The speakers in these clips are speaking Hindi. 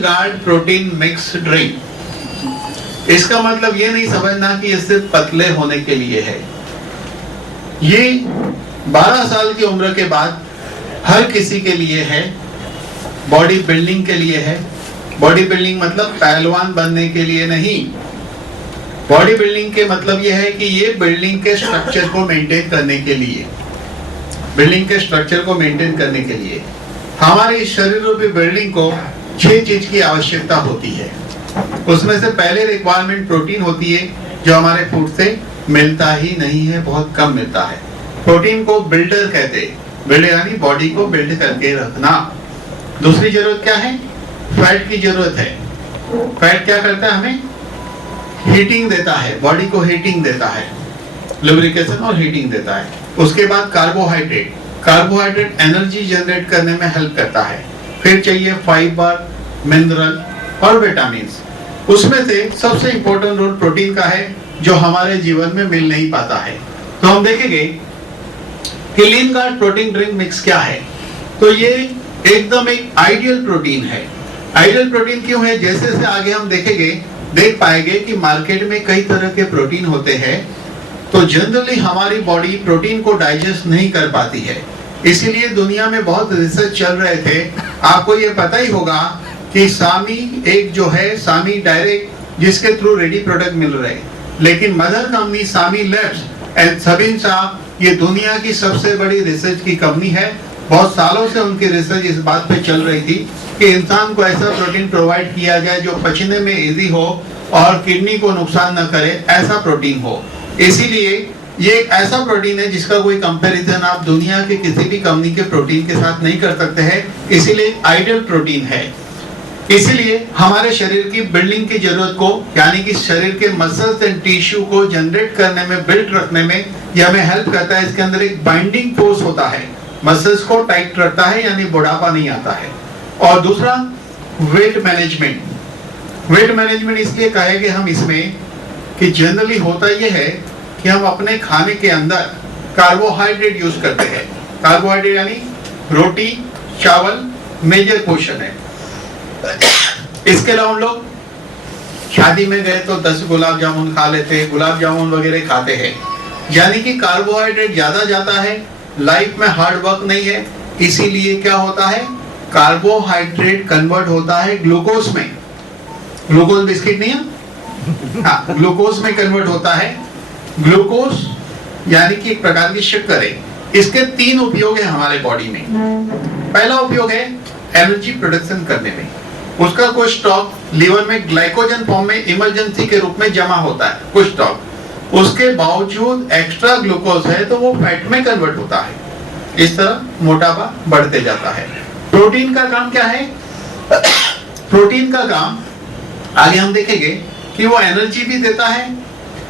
Guard protein mix drink. इसका मतलब ये नहीं समझना कि ये सिर्फ पतले होने के लिए है। ये 12 साल की उम्र के बाद हर किसी के लिए है, बॉडी बिल्डिंग के लिए है। बॉडी बिल्डिंग मतलब पहलवान बनने के लिए नहीं। बॉडी बिल्डिंग के मतलब यह है कि ये बिल्डिंग के स्ट्रक्चर को मेंटेन करने के लिए, बिल्डिंग के स्ट्रक्चर को मेंटेन करने के लिए हमारे शरीर रूपी बिल्डिंग को 6 चीज की आवश्यकता होती है। उसमें से पहले रिक्वायरमेंट प्रोटीन होती है, जो हमारे फूड से मिलता ही नहीं है, बहुत कम मिलता है। प्रोटीन को बिल्डर कहते हैं, बिल्डर यानी बॉडी को बिल्ड करके रखना। दूसरी जरूरत क्या है? फैट की जरूरत है। फैट क्या करता है? हमें हीटिंग देता है, बॉडी को हीटिंग देता है, लुब्रिकेशन और हीटिंग देता है। उसके बाद कार्बोहाइड्रेट, कार्बोहाइड्रेट एनर्जी जनरेट करने में हेल्प करता है। फिर चाहिए फाइबर, मिनरल और विटामिन। उसमें से सबसे इंपॉर्टेंट रोल प्रोटीन का है, जो हमारे जीवन में मिल नहीं पाता है। तो हम देखेंगे कि लीन गार्ड प्रोटीन ड्रिंक मिक्स क्या है। तो ये एकदम एक आइडियल प्रोटीन है। आइडियल प्रोटीन क्यों है? जैसे जैसे आगे हम देख पाएंगे कि मार्केट में कई तरह के प्रोटीन होते हैं, तो जनरली हमारी बॉडी प्रोटीन को डाइजेस्ट नहीं कर पाती है। इसीलिए दुनिया में बहुत रिसर्च चल रहे थे। आपको ये पता ही होगा कि सामी एक जो है, सामी डायरेक्ट, जिसके थ्रू रेडी प्रोडक्ट मिल रहे हैं, लेकिन mother company Sami labs and Sabin Shah, ये दुनिया की सबसे बड़ी रिसर्च की कंपनी है। बहुत सालों से उनकी रिसर्च इस बात पे चल रही थी कि इंसान को ऐसा प्रोटीन प्रोवाइड किया जाए जो पचने में इजी हो और किडनी को नुकसान न करे, ऐसा प्रोटीन हो। इसीलिए ये एक ऐसा प्रोटीन है जिसका कोई कंपैरिजन आप दुनिया के किसी भी कंपनी के प्रोटीन के साथ नहीं कर सकते हैं। इसीलिए आइडियल प्रोटीन है। इसीलिए हमारे शरीर की बिल्डिंग की जरूरत को, यानी कि शरीर के मसल्स एंड टिश्यू को जनरेट करने में, बिल्ड रखने में ये हमें हेल्प करता है। इसके अंदर एक बाइंडिंग फोर्स होता है, मसल्स को टाइट रखता है, यानी बुढ़ापा नहीं आता है। और दूसरा वेट मैनेजमेंट। वेट मैनेजमेंट इसलिए कहेंगे हम इसमें कि जनरली होता यह है कि हम अपने खाने के अंदर कार्बोहाइड्रेट यूज करते हैं। कार्बोहाइड्रेट यानी रोटी, चावल मेजर पोर्शन है। इसके अलावा हम लोग शादी में गए तो 10 गुलाब जामुन खा लेते हैं, गुलाब जामुन वगैरह खाते हैं, यानी कि कार्बोहाइड्रेट ज्यादा जाता है। लाइफ में हार्ड वर्क नहीं है, इसीलिए क्या होता है, कार्बोहाइड्रेट कन्वर्ट होता है ग्लूकोज में। ग्लूकोज बिस्किट नहीं है, हाँ, ग्लूकोज में कन्वर्ट होता है। ग्लूकोज यानी कि एक प्रकार की शक्कर है। इसके 3 उपयोग है हमारे बॉडी में। पहला उपयोग है एनर्जी प्रोडक्शन करने में। उसका कुछ स्टॉक लीवर में ग्लाइकोजन फॉर्म में इमरजेंसी के रूप में जमा होता है, कुछ स्टॉक। उसके बावजूद एक्स्ट्रा ग्लूकोज है तो वो फैट में कन्वर्ट होता है। इस तरह मोटापा बढ़ते जाता है। प्रोटीन का काम क्या है? प्रोटीन का काम आगे हम देखेंगे कि वो एनर्जी भी देता है।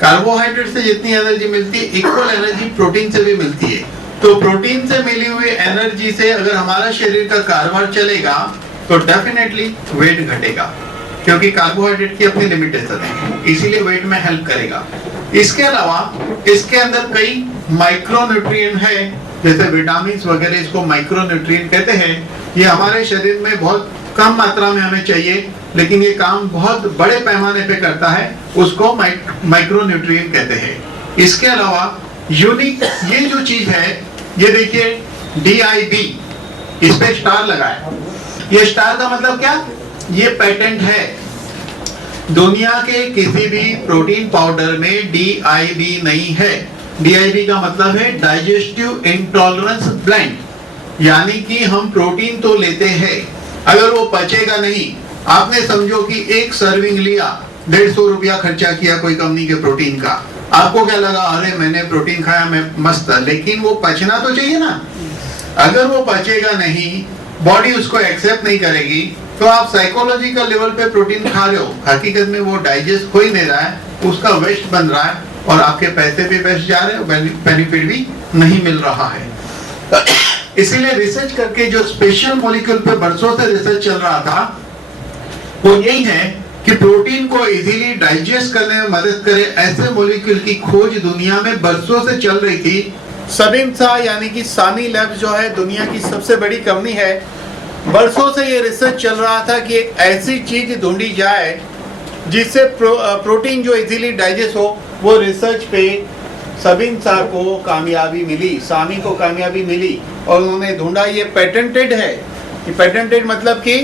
कार्बोहाइड्रेट से जितनी एनर्जी मिलती है, इक्वल एनर्जी प्रोटीन से भी मिलती है। तो प्रोटीन से मिली हुई एनर्जी से अगर हमारा शरीर का कारोबार चलेगा तो डेफिनेटली वेट घटेगा, क्योंकि कार्बोहाइड्रेट की अपनी लिमिटेशन है, इसीलिए वेट में हेल्प करेगा। इसके अलावा इसके अंदर कई माइक्रोन्यूट्रिएंट है, जैसे विटामिन वगैरह, इसको माइक्रोन्यूट्रिएंट कहते हैं। ये हमारे शरीर में बहुत कम मात्रा में हमें चाहिए, लेकिन ये काम बहुत बड़े पैमाने पे करता है, उसको माइक्रोन्यूट्रिएंट कहते हैं। इसके अलावा यूनिक ये जो चीज है, ये देखिए DIB, इस पे स्टार लगा है। ये स्टार का मतलब क्या? ये पेटेंट है। दुनिया के किसी भी प्रोटीन पाउडर में DIB नहीं है। DIB का मतलब है डाइजेस्टिव इंटॉलरेंस ब्लेंड, यानी कि हम प्रोटीन तो लेते हैं, अगर वो पचेगा नहीं, आपने समझो कि एक सर्विंग लिया, 150 रुपया खर्चा किया कोई कंपनी के प्रोटीन का, आपको क्या लगा, अरे मैंने प्रोटीन खाया, मैं मस्त, लेकिन वो पचना तो चाहिए ना। अगर वो पचेगा नहीं, बॉडी उसको एक्सेप्ट नहीं करेगी, तो आप साइकोलॉजिकल लेवल पे प्रोटीन खा रहे हो, हकीकत में वो डाइजेस्ट हो ही नहीं रहा है, उसका वेस्ट बन रहा है और आपके पैसे भी वेस्ट जा रहे हैं, बेनिफिट भी नहीं मिल रहा है। इसीलिए रिसर्च करके जो स्पेशल मॉलिक्यूल पे बरसों से रिसर्च चल रहा था, वो यही है कि प्रोटीन को इजीली डाइजेस्ट करने में मदद करे ऐसे मॉलिक्यूल की खोज दुनिया में बरसों से चल रही थी। सबिन शाह यानी कि सामी लैब्स जो है दुनिया की सबसे बड़ी कंपनी है, बरसों से ये रिसर्च चल रहा था कि एक ऐसी चीज ढूंढी जाए जिससे प्रोटीन जो इजीली डाइजेस्ट हो। वो रिसर्च पे सबिन सार को कामयाबी मिली, सामी को कामयाबी मिली और उन्होंने ढूंढा। ये पेटेंटेड है। कि पेटेंटेड मतलब कि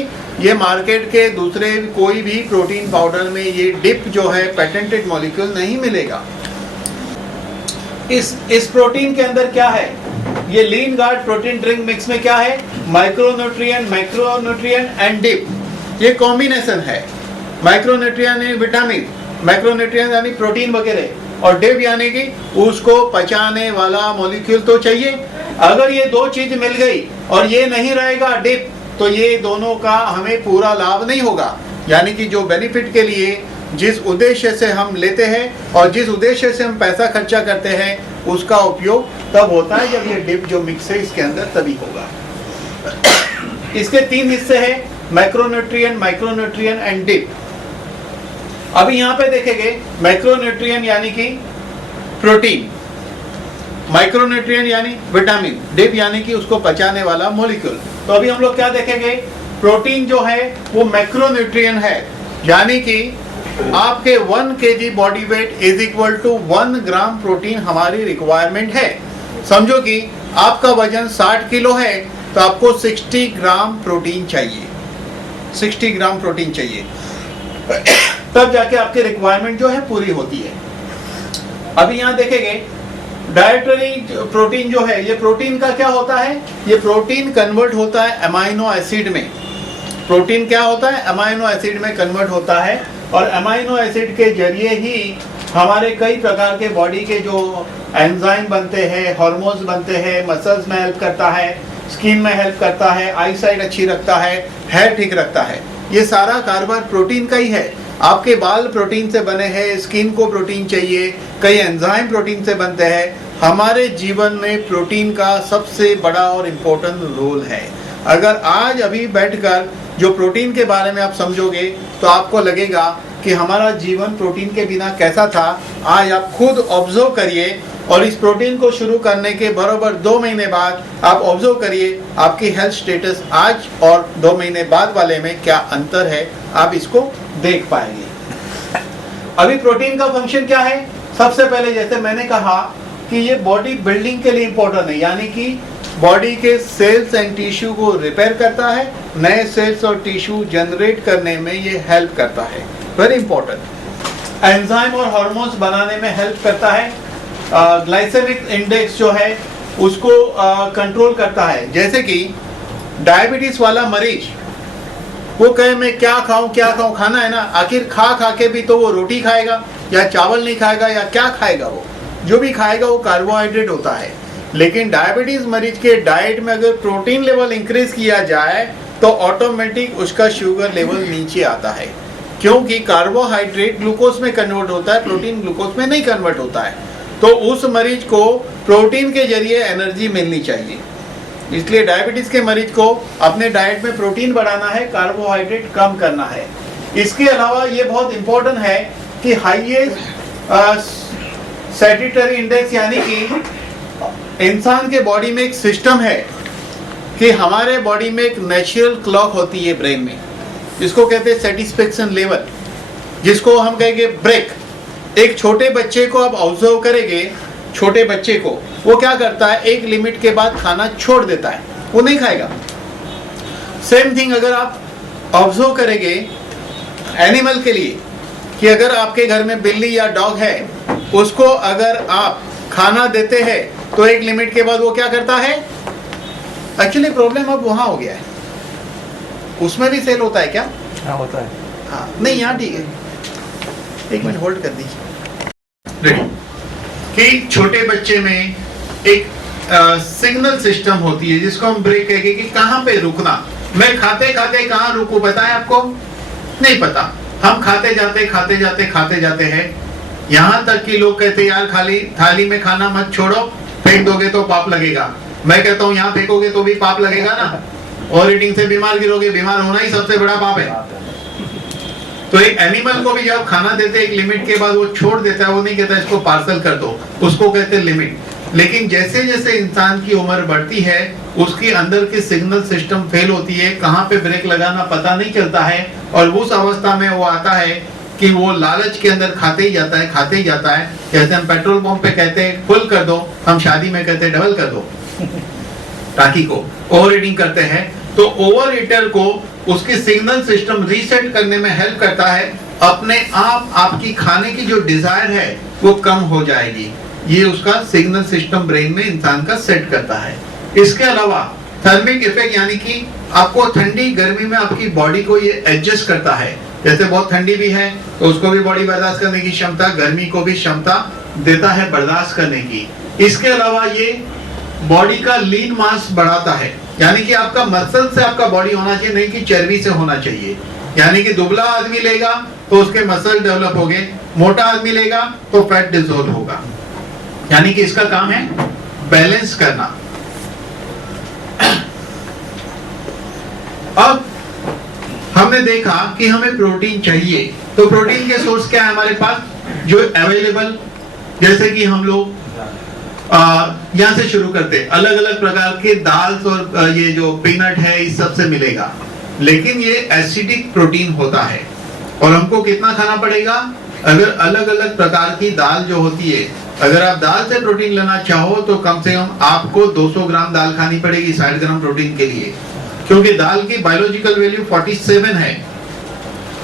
ये मार्केट के दूसरे कोई भी प्रोटीन पाउडर में ये डिप जो है पेटेंटेड मॉलिक्यूल नहीं मिलेगा। इस प्रोटीन के अंदर क्या है? ये लीन गार्ड प्रोटीन ड्रिंक मिक्स में क्या है? माइक्रोन्यूट्रिएंट, मैक्रोन्यूट्रिएंट एंड डिप, ये कॉम्बिनेशन है। माइक्रोन्यूट्रिएंट यानी विटामिन, मैक्रोन्यूट्रिएंट यानी प्रोटीन वगैरह, और डिप यानी कि उसको पचाने वाला मॉलिक्यूल तो चाहिए। अगर ये दो चीज मिल गई और ये नहीं रहेगा डिप, तो ये दोनों का हमें पूरा लाभ नहीं होगा। यानी कि जो बेनिफिट के लिए जिस उद्देश्य से हम लेते हैं और जिस उद्देश्य से हम पैसा खर्चा करते हैं, उसका उपयोग तब होता है जब ये डिप जो मिक्स है इसके अंदर तभी होगा। इसके 3 हिस्से हैं, मैक्रोन्यूट्रिएंट, माइक्रोन्यूट्रिएंट एंड डिप। अभी यहाँ पे देखेंगे मैक्रोन्यूट्रिएंट यानी कि प्रोटीन, माइक्रोन्यूट्रिएंट यानी विटामिन, डिप यानी कि उसको पचाने वाला मॉलिक्यूल। तो अभी हम लोग क्या देखेंगे? प्रोटीन जो है वो मैक्रोन्यूट्रिएंट है, यानी कि आपके 1 kg body weight is equal to 1 gram protein हमारी रिक्वायरमेंट है। समझो कि आपका वजन 60 किलो है तो आपको 60 ग्राम प्रोटीन चाहिए, 60 ग्राम प्रोटीन चाहिए, तब जाके आपकी रिक्वायरमेंट जो है पूरी होती है। अभी यहाँ देखेंगे डाइटरी प्रोटीन जो है, ये प्रोटीन का क्या होता है? ये प्रोटीन कन्वर्ट होता है अमाइनो एसिड में। प्रोटीन क्या होता है? अमाइनो एसिड में कन्वर्ट होता है, और अमाइनो एसिड के जरिए ही हमारे कई प्रकार के बॉडी के जो एंजाइम बनते हैं, हार्मोन्स बनते हैं, मसल्स में हेल्प करता है, स्किन में हेल्प करता है, आई साइट अच्छी रखता है, हेयर ठीक रखता है। ये सारा कारोबार प्रोटीन का ही है। आपके बाल प्रोटीन से बने हैं, स्किन को प्रोटीन चाहिए, कई एंजाइम प्रोटीन से बनते हैं। हमारे जीवन में प्रोटीन का सबसे बड़ा और इम्पोर्टेंट रोल है। अगर आज अभी बैठकर जो प्रोटीन के बारे में आप समझोगे तो आपको लगेगा कि हमारा जीवन प्रोटीन के बिना कैसा था। आज आप खुद ऑब्जर्व करिए, और इस प्रोटीन को शुरू करने के बराबर 2 महीने बाद आप ऑब्जर्व करिए आपकी हेल्थ स्टेटस आज और 2 महीने बाद वाले में क्या अंतर है, आप इसको देख पाएंगे। अभी प्रोटीन का फंक्शन क्या है? सबसे पहले जैसे मैंने कहा कि ये बॉडी बिल्डिंग के लिए इंपॉर्टेंट है, यानी कि बॉडी के सेल्स एंड टिश्यू को रिपेयर करता है, नए सेल्स और टिश्यू जनरेट करने में ये हेल्प करता है, वेरी इंपॉर्टेंट। एंजाइम और हार्मोन्स बनाने में हेल्प करता है। ग्लाइसेमिक इंडेक्स जो है उसको कंट्रोल करता है। जैसे कि डायबिटीज वाला मरीज वो कहे मैं क्या खाऊं, खाना है ना, आखिर खा के भी तो वो रोटी खाएगा या चावल नहीं खाएगा या क्या खाएगा? वो जो भी खाएगा वो कार्बोहाइड्रेट होता है। लेकिन डायबिटीज मरीज के डाइट में अगर प्रोटीन लेवल इंक्रीज किया जाए तो ऑटोमेटिक उसका शुगर लेवल नीचे आता है, क्योंकि कार्बोहाइड्रेट ग्लूकोज में कन्वर्ट होता है, प्रोटीन ग्लूकोज में नहीं कन्वर्ट होता है। तो उस मरीज को प्रोटीन के जरिए एनर्जी मिलनी चाहिए। इसलिए डायबिटीज के मरीज को अपने डाइट में प्रोटीन बढ़ाना है, कार्बोहाइड्रेट कम करना है। इसके अलावा ये बहुत इंपॉर्टेंट है कि हाईएस्ट सैटिटरी इंडेक्स, यानी कि इंसान के बॉडी में एक सिस्टम है कि हमारे बॉडी में एक नेचुरल क्लॉक होती है ब्रेन में, जिसको कहते हैं सेटिस्फेक्शन लेवल, जिसको हम कहेंगे ब्रेक। एक छोटे बच्चे को आप ऑब्जर्व करेंगे, छोटे बच्चे को वो क्या करता है, एक लिमिट के बाद खाना छोड़ देता है, वो नहीं खाएगा। सेम थिंग अगर आप ऑब्जर्व करेंगे एनिमल के लिए, कि अगर आपके घर में बिल्ली या डॉग है, उसको अगर आप खाना देते हैं तो एक लिमिट के बाद वो क्या करता है? एक्चुअली प्रॉब्लम अब वहां हो गया है, उसमें भी सेल होता है क्या? हाँ होता है। हाँ नहीं, यहाँ ठीक है, एक मिनट होल्ड कर दीजिए। रेडी? कि छोटे बच्चे में एक सिग्नल सिस्टम होती है जिसको हम ब्रेक कहेंगे कि कहाँ पे रुकना। मैं खाते खाते कहाँ रुकूं, बताएं आपको? नहीं पता। हम खाते जाते हैं, यहाँ तक कि लोग कहते हैं यार खाली थाली में खाना मत छोड़ो, फेंक दोगे तो पाप लगेगा। मैं कहता हूँ यहाँ फेंकोगे तो भी पाप लगेगा ना, और ईटिंग से बीमार गिरोगे, बीमार होना ही सबसे बड़ा पाप है। तो एक एनिमल को भी जब खाना देते एक लिमिट के बाद वो छोड़ देता है, वो नहीं कहता इसको पार्सल कर दो, उसको कहते हैं लिमिट। लेकिन जैसे जैसे इंसान की उम्र बढ़ती है उसकी अंदर की सिग्नल सिस्टम फेल होती है, कहाँ पे ब्रेक लगाना पता नहीं चलता है, और उस अवस्था में वो आता है कि वो लालच के अंदर खाते ही जाता है। जैसे हम पेट्रोल पंप पे कहते हैं फुल कर दो, हम शादी में कहते हैं डबल कर दो टाकी को, ओवर हीटिंग करते हैं। तो ओवर हीटर को उसकी सिग्नल सिस्टम रीसेट करने में हेल्प करता है, अपने आप आपकी खाने की जो डिजायर है वो कम हो जाएगी। ये उसका सिग्नल सिस्टम ब्रेन में इंसान का सेट करता है। इसके अलावा थर्मिक इफेक्ट, यानी कि आपको ठंडी गर्मी में आपकी बॉडी को ये एडजस्ट करता है। जैसे बहुत ठंडी भी है तो उसको भी बॉडी बर्दाश्त करने की क्षमता, गर्मी को भी क्षमता देता है बर्दाश्त करने की। इसके अलावा ये बॉडी का लीन मास बढ़ाता है, यानी कि आपका मसल से आपका बॉडी होना चाहिए, नहीं कि चर्बी से होना चाहिए। यानी कि दुबला आदमी लेगा तो उसके मसल डेवलप होंगे, मोटा आदमी लेगा तो फैट डिसॉल्व होगा। यानी कि इसका काम है बैलेंस करना। अब हमने देखा कि हमें प्रोटीन चाहिए, तो प्रोटीन के सोर्स क्या है हमारे पास जो अवेलेबल, जैसे कि हम लोग यहां से शुरू करते, अलग अलग प्रकार के दाल और ये जो पीनट है इस सब से मिलेगा, लेकिन ये एसिडिक प्रोटीन होता है। और हमको कितना खाना पड़ेगा? अगर अलग अलग प्रकार की दाल जो होती है, अगर आप दाल से प्रोटीन लेना चाहो तो कम से कम आपको 200 ग्राम दाल खानी पड़ेगी 60 ग्राम प्रोटीन के लिए, क्योंकि दाल की बायोलॉजिकल वैल्यू 47 है।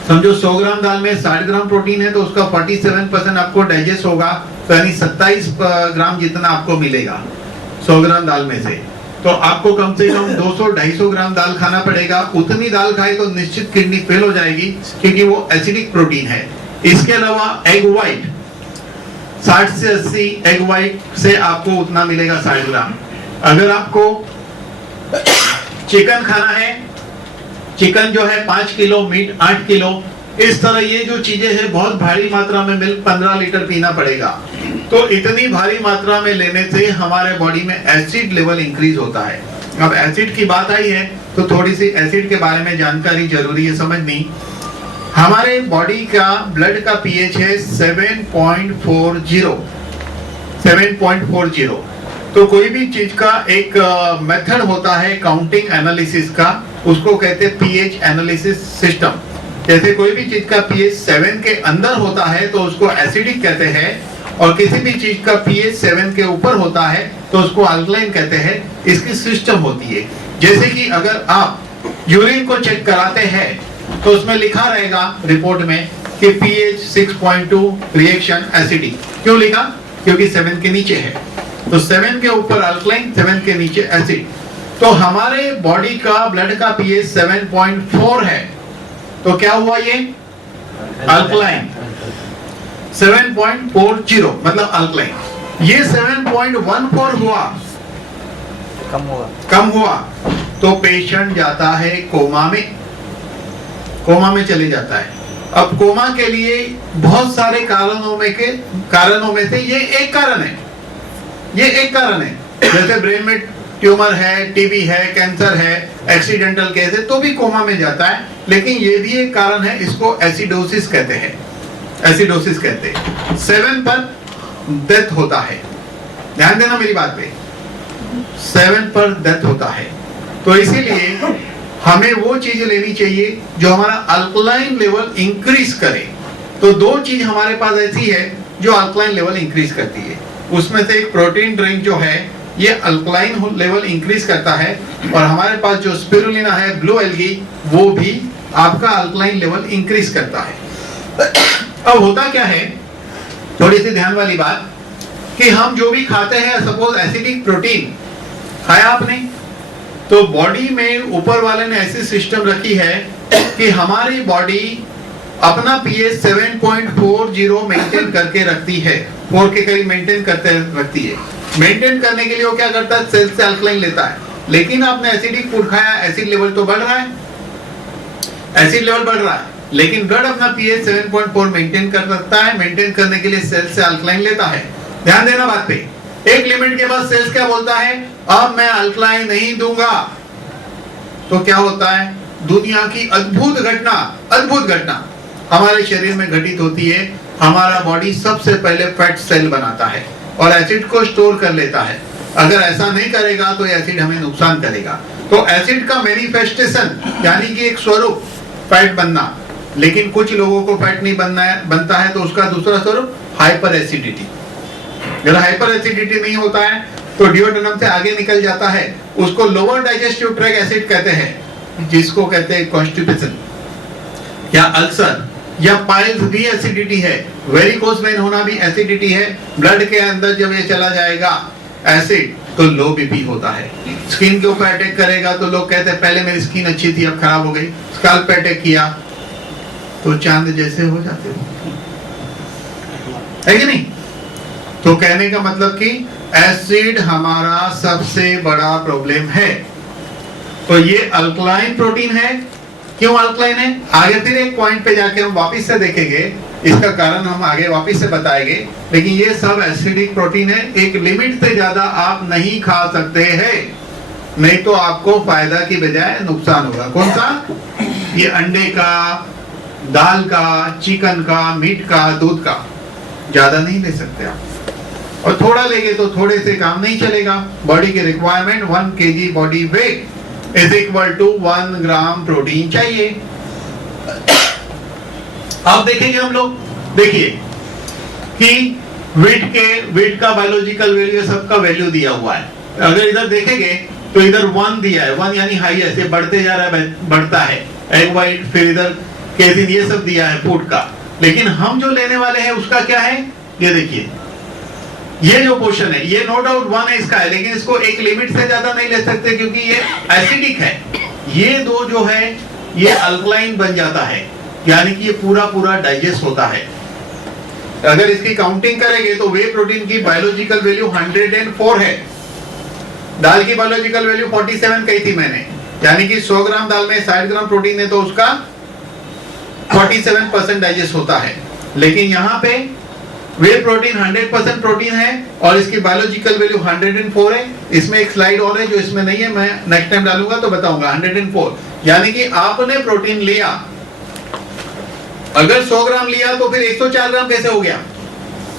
समझो 100 ग्राम दाल में 60 ग्राम प्रोटीन है तो उसका 47% आपको डाइजेस्ट होगा, तो यानी 27 ग्राम जितना आपको मिलेगा 100 ग्राम दाल में से। तो आपको कम से कम 200-250 ग्राम दाल खाना पड़ेगा। उतनी दाल खाए तो निश्चित किडनी फेल हो जाएगी, क्योंकि वो एसिडिक प्रोटीन है। इसके अलावा एग व्हाइट, 60 से 80 एग व्हाइट से आपको उतना मिलेगा 60 ग्राम। अगर आपको चिकन खाना है, चिकन जो है 5 किलो, मीट 8 किलो, इस तरह ये जो चीजें हैं बहुत भारी मात्रा में मिल्क 15 लीटर पीना पड़ेगा। तो इतनी भारी मात्रा में लेने से हमारे बॉडी में एसिड लेवल इंक्रीज होता है। अब एसिड की बात आई है तो थोड़ी सी एसिड के बारे में जानकारी जरूरी है समझनी। हमारे बॉडी का ब्लड का पीएच है 7.40। तो कोई भी चीज का एक मेथड होता है काउंटिंग एनालिसिस का, उसको कहते हैं पीएच एनालिसिस सिस्टम। जैसे कोई भी चीज का पीएच 7 के अंदर होता है तो उसको एसिडिक कहते हैं, और किसी भी चीज का पीएच 7 के ऊपर होता है तो उसको अल्कलाइन कहते हैं। इसकी सिस्टम होती है, जैसे कि अगर आप यूरिन को चेक कराते हैं तो उसमें लिखा रहेगा रिपोर्ट में कि पीएच 6.2 रिएक्शन एसिडिक। क्यों लिखा? क्योंकि 7 के नीचे है, तो 7 के ऊपर अल्कलाइन, 7 के नीचे एसिड। तो हमारे बॉडी का ब्लड का पीएच 7.4 है, तो क्या हुआ ये? अल्कलाइन। 7.40 मतलब अल्कलाइन। ये 7.14 हुआ, कम हुआ तो पेशेंट जाता है कोमा में चले जाता है। अब कोमा के लिए बहुत सारे कारणों में से ये एक कारण है। जैसे ब्रेन में ट्यूमर है, टीबी है, कैंसर है, एक्सीडेंटल केस है तो भी कोमा में जाता है, लेकिन ये भी एक कारण है, इसको एसिडोसिस कहते हैं। 7 पर डेथ होता है, ध्यान देना मेरी बात पे, 7 पर डेथ होता है। तो इसीलिए हमें वो चीज लेनी चाहिए जो हमारा अल्कलाइन लेवल इंक्रीज करे। तो 2 चीज हमारे पास ऐसी है जो अल्कलाइन लेवल इंक्रीज करती है। उसमें से एक प्रोटीन ड्रिंक जो है ये अल्कलाइन लेवल इंक्रीज करता है, और हमारे पास जो स्पिरुलिना है, ब्लू एल्गी, वो भी आपका अल्कलाइन लेवल इंक्रीज करता है। अब होता क्या है, थोड़ी सी ध्यान वाली बात, कि हम जो भी खाते हैं, सपोज एसिडिक प्रोटीन खाया आपने, तो बॉडी में ऊपर वाले ने ऐसी सिस्टम रखी है कि हमारी बॉडी अपना पीएच 7.40 मेंटेन करके रखती है, 4 के करीब मेंटेन करते रखती है। मेंटेन करने के लिए वो क्या करता है? सेल से अल्कलाइन लेता है। लेकिन आपने एसिडिक फूड खाया, एसिड लेवल तो बढ़ रहा है, एसिड लेवल बढ़ रहा है, लेकिन ब्लड अपना पीएच 7.4 मेंटेन कर सकता है। मेंटेन करने के लिए सेल से अल्कलाइन लेता है। ध्यान देना बात पे। एक लिमिट के बाद सेल्स क्या बोलता है? अब मैं अल्कलाइन नहीं दूंगा। तो क्या होता है? दुनिया की अद्भुत घटना हमारे शरीर में घटित होती है। हमारा बॉडी सबसे पहले फैट सेल बनाता है और एसिड को स्टोर कर लेता है। अगर ऐसा नहीं करेगा तो एसिड हमें नुकसान करेगा। तो एसिड का मैनिफेस्टेशन यानी कि एक स्वरूप फैट बनना, लेकिन कुछ लोगों को फैट नहीं बनता है तो उसका दूसरा स्वरूप हाइपर एसिडिटी। अगर हाइपर एसिडिटी नहीं होता है तो डिओडेनम से आगे निकल जाता है, उसको लोअर डाइजेस्टिव ट्रैक्ट एसिड कहते हैं, जिसको कहते हैं कॉन्स्टिपेशन या अल्सर या पाइल्स भी एसिडिटी है, वेरिकोस वेन होना भी एसिडिटी है। ब्लड के अंदर जब ये चला जाएगा एसिड तो लो बीपी होता है। स्किन के ऊपर अटैक करेगा तो लोग कहते हैं पहले मेरी स्किन अच्छी थी अब खराब हो गई। स्कैल्प पे अटैक किया तो चांद जैसे हो जाते हो, है कि नहीं? तो कहने का मतलब कि एसिड हमारा सबसे बड़ा प्रॉब्लम है। तो ये अल्कलाइन प्रोटीन है। क्यों अल्कलाइन है? आगे फिर एक पॉइंट पे जाके हम वापस से देखेंगे, इसका कारण हम आगे वापस से बताएंगे। लेकिन ये सब एसिडिक प्रोटीन है, एक लिमिट से ज्यादा आप नहीं खा सकते हैं, नहीं तो आपको फायदा की बजाय नुकसान होगा। कौन सा? ये अंडे का, दाल का, चिकन का, मीट का, दूध का ज्यादा नहीं ले सकते आप, और थोड़ा लेंगे तो थोड़े से काम नहीं चलेगा। बॉडी की requirement 1 kg body weight is equal to 1 gram protein चाहिए। अब देखेंगे हम लोग, देखिए कि वेट का बायोलॉजिकल वैल्यू, सबका वैल्यू दिया हुआ है। अगर इधर देखेंगे तो इधर 1 दिया है, 1 यानी हाईएस्ट, ये बढ़ते जा रहा है, बढ़ता है। एग वाइट, फिर इधर केसिन, ये सब दिया है फूड का। लेकिन हम जो लेने वाले हैं उसका क्या है? ये देखिए, ये जो पोर्शन है ये नो डाउट 1 है इसका है, लेकिन इसको एक लिमिट से ज्यादा नहीं ले सकते क्योंकि ये एसिडिक है। ये दो जो है ये अल्कलाइन बन जाता है, यानी कि ये पूरा डाइजेस्ट होता है। अगर इसकी काउंटिंग करेंगे तो वे प्रोटीन की बायोलॉजिकल वैल्यू 104 है। दाल की बायोलॉजिकल वैल्यू 47 कही थी मैंने, यानी कि 100 ग्राम दाल में 60 ग्राम प्रोटीन है तो उसका 47% डाइजेस्ट होता है। लेकिन यहाँ पे वे प्रोटीन 100% प्रोटीन है और इसकी बायोलॉजिकल वैल्यू 104 है। इसमें एक स्लाइड और है जो इसमें नहीं है, मैं नेक्स्ट टाइम डालूंगा तो बताऊंगा। 104 यानी कि आपने प्रोटीन लिया, अगर 100 ग्राम लिया तो फिर 104 ग्राम कैसे हो गया?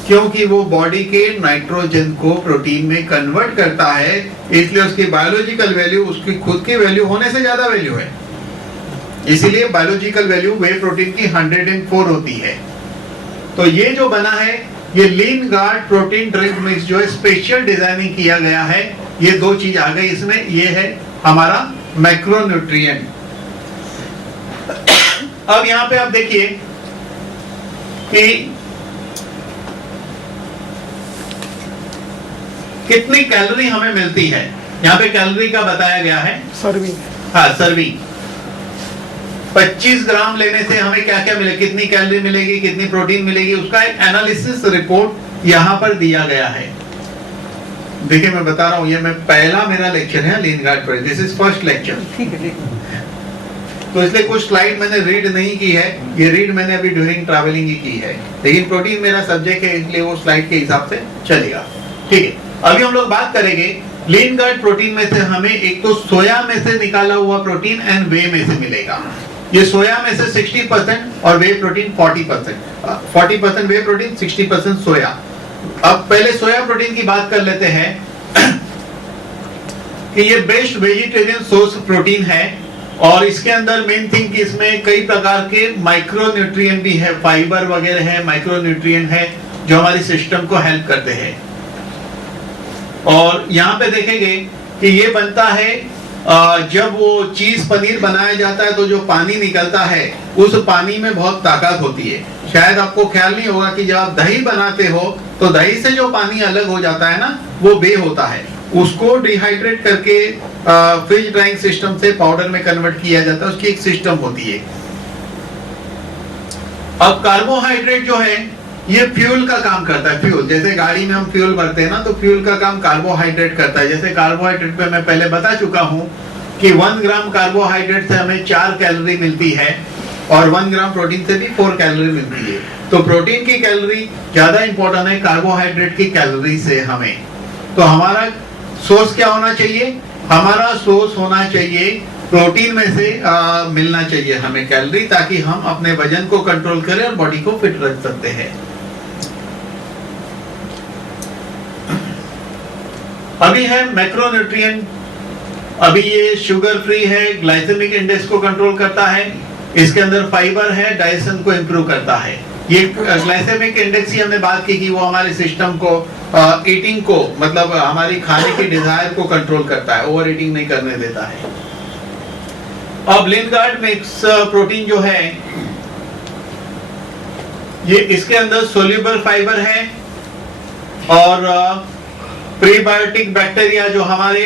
क्योंकि वो बॉडी के नाइट्रोजन को प्रोटीन में कन्वर्ट करता है, इसलिए उसकी बायोलॉजिकल वैल्यू उसकी खुद की वैल्यू होने से ज्यादा वैल्यू है। इसीलिए बायोलॉजिकल वैल्यू वे प्रोटीन की 104 होती है। तो ये जो बना है ये लीन गार्ड प्रोटीन ड्रिंक मिक्स जो है स्पेशल डिजाइनिंग किया गया है। ये दो चीज आ गई इसमें, ये है हमारा मैक्रोन्यूट्रिएंट। अब यहां पे आप देखिए कि कितनी कैलोरी हमें मिलती है। यहां पे कैलोरी का बताया गया है, सर्विंग। हाँ, सर्विंग 25 ग्राम लेने से हमें क्या क्या मिलेगा, कितनी कैलोरी मिलेगी, कितनी प्रोटीन मिलेगी, उसका एक एनालिसिस रिपोर्ट यहां पर दिया गया है। देखिए मैं बता रहा हूं, ये मैं पहला मेरा लेक्चर है लीन गार्ड पर, दिस इज फर्स्ट लेक्चर, तो इसलिए कुछ स्लाइड मैंने रीड नहीं की है। ये रीड मैंने अभी ड्यूरिंग ट्रैवलिंग ही की है, लेकिन प्रोटीन मेरा सब्जेक्ट है इसलिए वो स्लाइड के हिसाब से चलेगा। ठीक है, अभी हम लोग बात करेंगे लीन गार्ड प्रोटीन में से हमें एक तो सोया में से निकाला हुआ प्रोटीन एंड वे में से मिलेगा। ये सोया में से 60% और वे प्रोटीन 40%, 40% वे प्रोटीन, 60% सोया। अब पहले सोया प्रोटीन की बात कर लेते हैं कि ये बेस्ट वेजिटेरियन सोर्स प्रोटीन है और इसके अंदर मेन थिंग कि इसमें कई प्रकार के माइक्रोन्यूट्रिएंट भी है, फाइबर वगैरह है, माइक्रोन्यूट्रिएंट है जो हमारी सिस्टम को हेल्प करते हैं। और यहाँ पे देखेंगे कि ये बनता है जब वो चीज पनीर बनाया जाता है तो जो पानी निकलता है उस पानी में बहुत ताकत होती है। शायद आपको ख्याल नहीं होगा कि जब आप दही बनाते हो तो दही से जो पानी अलग हो जाता है ना, वो वे होता है, उसको डिहाइड्रेट करके फ्रिज ड्राइंग सिस्टम से पाउडर में कन्वर्ट किया जाता है, उसकी एक सिस्टम होती है। अब कार्बोहाइड्रेट जो है ये फ्यूल का काम करता है। फ्यूल जैसे गाड़ी में हम फ्यूल भरते हैं ना, तो फ्यूल का काम कार्बोहाइड्रेट करता है। जैसे कार्बोहाइड्रेट पे मैं पहले बता चुका हूं कि 1 ग्राम कार्बोहाइड्रेट से हमें 4 कैलोरी मिलती है और 1 ग्राम प्रोटीन से भी 4 कैलोरी मिलती है। तो प्रोटीन की कैलोरी ज्यादा इंपॉर्टेंट है कार्बोहाइड्रेट की कैलोरी से हमें। तो हमारा सोर्स क्या होना चाहिए? हमारा सोर्स होना चाहिए प्रोटीन में से मिलना चाहिए हमें कैलोरी, ताकि हम अपने वजन को कंट्रोल करें और बॉडी को फिट रख सकते हैं। अभी है मैक्रोन्यूट्रिएंट, अभी ये शुगर फ्री है, ग्लाइसेमिक इंडेक्स को कंट्रोल करता है, इसके अंदर फाइबर है, डाइजेशन को इंप्रूव करता है। ये ग्लाइसेमिक इंडेक्स ही हमने बात की कि वो हमारे सिस्टम को ईटिंग को मतलब हमारी खाने की डिजायर को कंट्रोल करता है, ओवर ईटिंग नहीं करने देता है। अब लिनगार्ड मिक्स प्रोटीन जो है ये इसके अंदर सोल्यूबल फाइबर है और प्रीबायोटिक बैक्टीरिया जो हमारे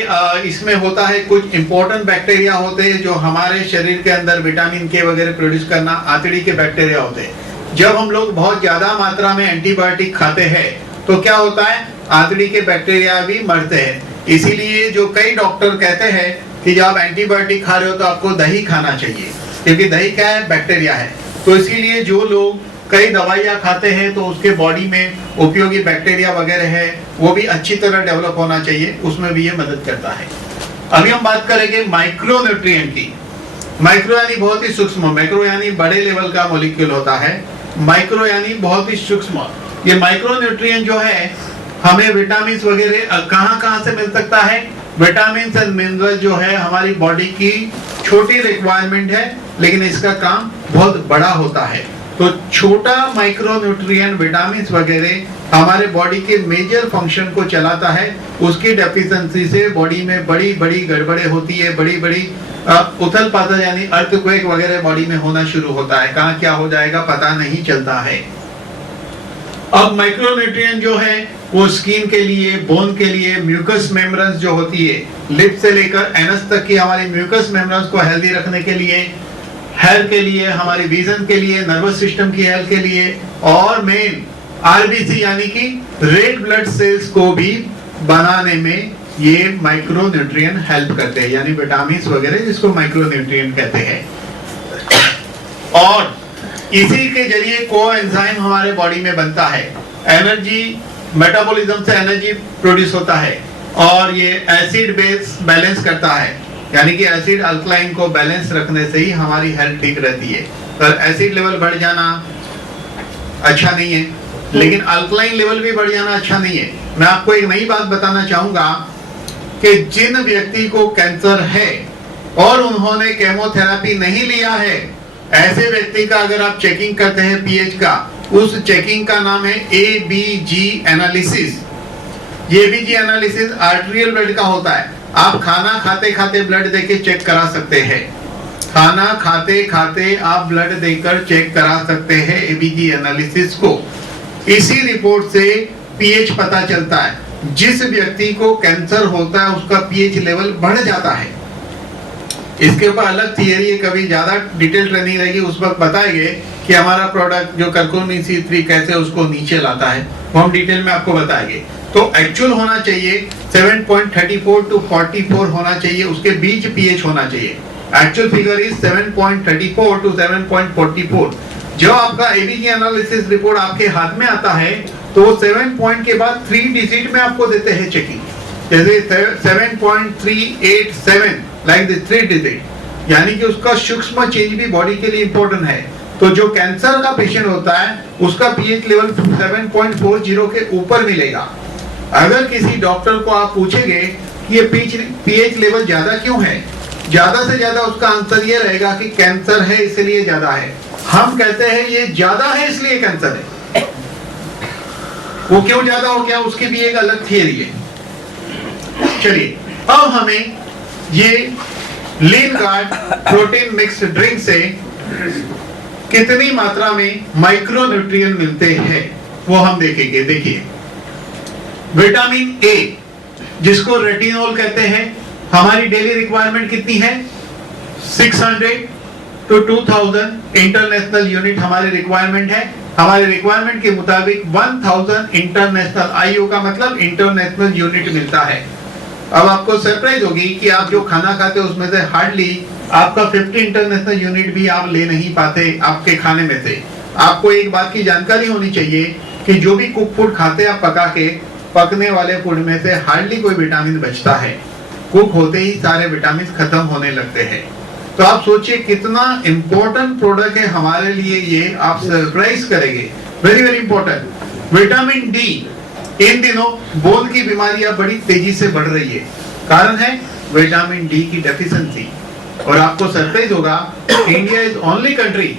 इसमें होता है, कुछ इंपॉर्टेंट बैक्टीरिया होते हैं जो हमारे शरीर के अंदर विटामिन के वगैरह प्रोड्यूस करना आंतड़ी के बैक्टीरिया होते हैं। जब हम लोग बहुत ज्यादा मात्रा में एंटीबायोटिक खाते हैं तो क्या होता है, आंतड़ी के बैक्टीरिया भी मरते हैं। इसीलिए जो कई डॉक्टर कहते हैं कि जब आप एंटीबायोटिक खा रहे हो तो आपको दही खाना चाहिए, क्योंकि दही क्या है, बैक्टीरिया है। तो इसीलिए जो लोग कई दवाइयां खाते हैं तो उसके बॉडी में उपयोगी बैक्टीरिया वगैरह है वो भी अच्छी तरह डेवलप होना चाहिए, उसमें भी ये मदद करता है। अभी हम बात करेंगे माइक्रोन्यूट्रिएंट की। माइक्रो यानी बहुत ही सूक्ष्म, मैक्रो यानी बड़े लेवल का मॉलिक्यूल होता है, माइक्रो यानी बहुत ही सूक्ष्म। ये माइक्रोन्यूट्रिएंट जो है हमें विटामिन वगैरह कहां से मिल सकता है। विटामिन एंड मिनरल जो है हमारी बॉडी की छोटी रिक्वायरमेंट है, लेकिन इसका काम बहुत बड़ा होता है। तो छोटा माइक्रोन्यूट्रिएंट विटामिन वगैरह हमारे बॉडी के मेजर फंक्शन को चलाता है। उसकी डेफिशिएंसी से बॉडी में बड़ी बड़ी गड़बड़े होती है, बड़ी बड़ी उथल पाथल यानी अर्थक्वेक वगैरह बॉडी में होना शुरू होता है। कहाँ क्या हो जाएगा पता नहीं चलता है। अब माइक्रोन्यूट्रिएंट जो है वो स्किन के लिए, बोन के लिए, म्यूकस मेम्ब्रेन्स जो होती है, लिप से लेकर एनस तक की हमारी म्यूकस मेम्ब्रेन्स को हेल्दी रखने के लिए, हेयर के लिए, हमारी विजन के लिए, नर्वस सिस्टम की हेल्थ के लिए, और मेन आरबीसी यानी कि रेड ब्लड सेल्स को भी बनाने में ये माइक्रोन्यूट्रिएंट हेल्प करते हैं, यानी विटामिन वगैरह जिसको माइक्रोन्यूट्रिएंट कहते हैं। और इसी के जरिए कोएंजाइम हमारे बॉडी में बनता है, एनर्जी मेटाबॉलिज्म से एनर्जी प्रोड्यूस होता है, और ये एसिड बेस बैलेंस करता है, यानी कि एसिड अल्कलाइन को बैलेंस रखने से ही हमारी हेल्थ ठीक रहती है। तो एसिड लेवल बढ़ जाना अच्छा नहीं है, लेकिन अल्कलाइन लेवल भी बढ़ जाना अच्छा नहीं है। मैं आपको एक नई बात बताना चाहूंगा कि जिन व्यक्ति को कैंसर है और उन्होंने केमोथेरेपी नहीं लिया है, ऐसे व्यक्ति का अगर आप चेकिंग करते हैं पीएच का, उस चेकिंग का नाम है एबीजी एनालिसिस। ये एबीजी एनालिसिस आर्टेरियल ब्लड का होता है। आप खाना खाते खाते ब्लड देके चेक करा सकते हैं, खाना खाते खाते आप ब्लड देकर चेक करा सकते हैं एबीजी एनालिसिस को। इसी रिपोर्ट से पीएच पता चलता है। जिस व्यक्ति को कैंसर होता है उसका पीएच लेवल बढ़ जाता है। इसके ऊपर अलग थियरी है, कभी ज्यादा डिटेल ट्रेनिंग रहेगी उस वक्त बताएंगे कि हमारा प्रोडक्ट जो करक्यूमिन C3 कैसे उसको नीचे लाता है, वो हम डिटेल में आपको बताएंगे। तो एक्चुअल होना चाहिए 7.34 to 44 होना चाहिए, उसके बीच पीएच होना चाहिए। Actual figure is 7.34 to 7.44। जब आपका एबीजी एनालिसिस रिपोर्ट आपके हाथ में आता है तो 7 पॉइंट के बाद 3 डिजिट में आपको देते हैं चेकिंग, जैसे 7.387 लाइक दिस 3 डिजिट, यानी कि उसका सूक्ष्म चेंज भी बॉडी के लिए इंपॉर्टेंट है। तो जो कैंसर का पेशेंट होता है उसका पीएच लेवल 7.40 के ऊपर मिलेगा। अगर किसी डॉक्टर को आप पूछेंगे कि ये पीएच लेवल ज्यादा क्यों है, ज्यादा से ज्यादा उसका आंसर ये रहेगा कि कैंसर है इसलिए ज्यादा है। हम कहते हैं ये ज्यादा है इसलिए कैंसर है। वो क्यों ज्यादा हो गया उसकी भी एक अलग थियरी है। चलिए अब हमें ये लिनगार्ड प्रोटीन मिक्स ड्रिंक से कितनी मात्रा में माइक्रोन्यूट्रिएंट मिलते हैं वो हम देखेंगे। देखिए विटामिन ए जिसको रेटिनॉल कहते हैं, हमारी डेली रिक्वायरमेंट कितनी है, 600 to 2000 इंटरनेशनल यूनिट हमारी रिक्वायरमेंट है। हमारे रिक्वायरमेंट के मुताबिक 1000 इंटरनेशनल, आईओ का मतलब इंटरनेशनल यूनिट मिलता है। अब आपको सरप्राइज होगी कि आप जो खाना खाते हो उसमें से हार्डली आपका 50 इंटरनेशनल यूनिट भी आप ले नहीं पाते आपके खाने में से। आपको एक बात की जानकारी होनी चाहिए कि जो भी कुक फूड खाते हैं आप पका के, पकने वाले फूड में से हार्डली कोई विटामिन बचता है। कुक होते ही सारे विटामिन खत्म होने लगते हैं। तो आप सोचिए कितना इंपॉर्टेंट प्रोडक्ट है हमारे लिए ये, आप सरप्राइज करेंगे। Very very important. Vitamin D इन दिनों बोन की बीमारियां बड़ी तेजी से बढ़ रही है। कारण है विटामिन डी की डेफिशिएंसी। और आपको सरप्राइज होगा, इंडिया इज ओनली कंट्री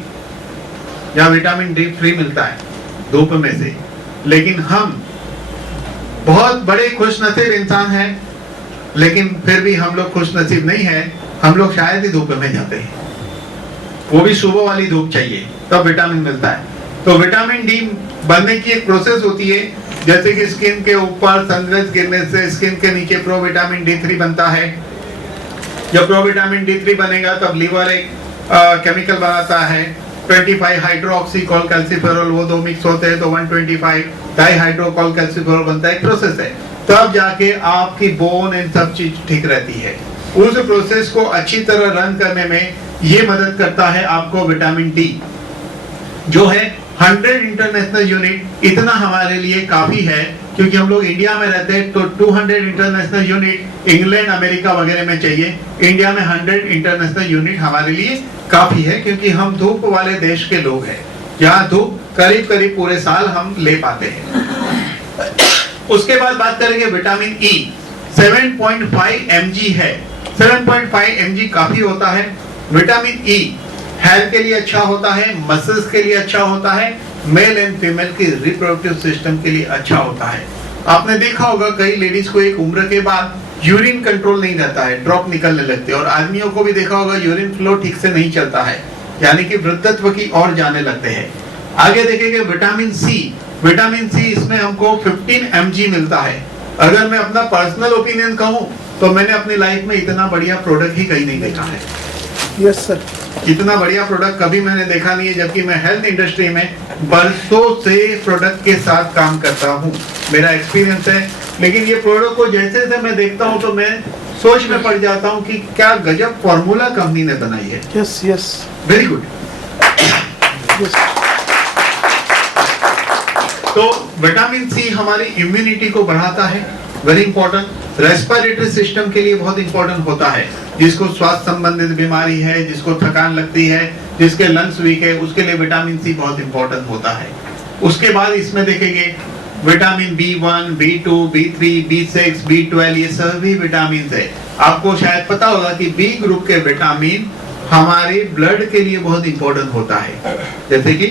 जहां विटामिन डी फ्री मिलता है धूप में से। लेकिन हम बहुत बड़े खुशनसीब इंसान हैं, लेकिन फिर भी हम लोग खुशनसीब नहीं है। हम लोग शायद ही धूप में जाते हैं, वो भी सुबह वाली धूप चाहिए तब विटामिन मिलता है। तो विटामिन डी बनने की एक प्रोसेस होती है, जैसे कि स्किन के ऊपर सनराइज गिरने से स्किन के नीचे प्रोविटामिन D3 बनता है। जब प्रोविटामिन D3 बनेगा तब लीवर एक केमिकल बनाता है 25 हाइड्रोक्सी कॉलकैल्सिफेरॉल, वो दो मिक्स होते हैं तो 125 डाइहाइड्रोकॉल कैल्सिफेरॉल बनता है। एक प्रोसेस है, तब जाके आपकी बोन एंड सब चीज ठीक रहती है। उस प्रोसेस को अच्छी तरह रन करने में ये मदद करता है आपको विटामिन डी, जो है 100 इंटरनेशनल यूनिट। इतना हमारे लिए काफी है, क्योंकि हम लोग इंडिया में रहते हैं तो 200 इंटरनेशनल यूनिट इंग्लैंड अमेरिका वगैरह में चाहिए। इंडिया में 100 इंटरनेशनल यूनिट हमारे लिए काफी है, क्योंकि हम धूप वाले देश के लोग हैं, जहाँ धूप करीब करीब पूरे साल हम ले पाते हैं। उसके बाद बात करेंगे विटामिन ई। 7.5 mg है। 7.5 mg काफी होता है। विटामिन ई हेयर के लिए अच्छा होता है, मसल्स के लिए अच्छा होता है, मेल एंड फीमेल की रिप्रोडक्टिव सिस्टम के लिए अच्छा होता है। आपने देखा होगा कई लेडीज को एक उम्र के बाद यूरिन कंट्रोल नहीं रहता है, ड्रॉप निकलने लगते हैं। और आदमियों को भी देखा होगा यूरिन फ्लो ठीक से नहीं चलता है, यानी कि वृद्धत्व की ओर जाने लगते हैं। आगे देखेंगे विटामिन सी। विटामिन सी इसमें हमको 15 mg मिलता है। अगर मैं अपना पर्सनल ओपिनियन कहूं तो मैंने अपनी लाइफ में इतना बढ़िया प्रोडक्ट ही कहीं नहीं देखा है। Yes sir. इतना बढ़िया प्रोडक्ट कभी मैंने देखा नहीं है, जबकि मैं हेल्थ इंडस्ट्री में बरसों से प्रोडक्ट के साथ काम करता हूँ, मेरा एक्सपीरियंस है। लेकिन ये प्रोडक्ट को जैसे जैसे मैं देखता हूँ तो मैं सोच में पड़ जाता हूँ कि क्या गजब फॉर्मूला कंपनी ने बनाई है। Yes yes, very good. तो विटामिन सी हमारी इम्यूनिटी को बढ़ाता है, वेरी इंपॉर्टेंट। रेस्पिरेटरी सिस्टम के लिए बहुत इंपॉर्टेंट होता है। जिसको स्वास्थ्य संबंधित बीमारी है, जिसको थकान लगती है, जिसके लंग्स वीक है, उसके लिए विटामिन सी बहुत इंपॉर्टेंट होता है। उसके बाद इसमें देखेंगे vitamin B1, B2, B3, B6, B12, ये सभी विटामिन है। आपको शायद पता होगा कि बी ग्रुप के विटामिन हमारे ब्लड के लिए बहुत इंपॉर्टेंट होता है, जैसे कि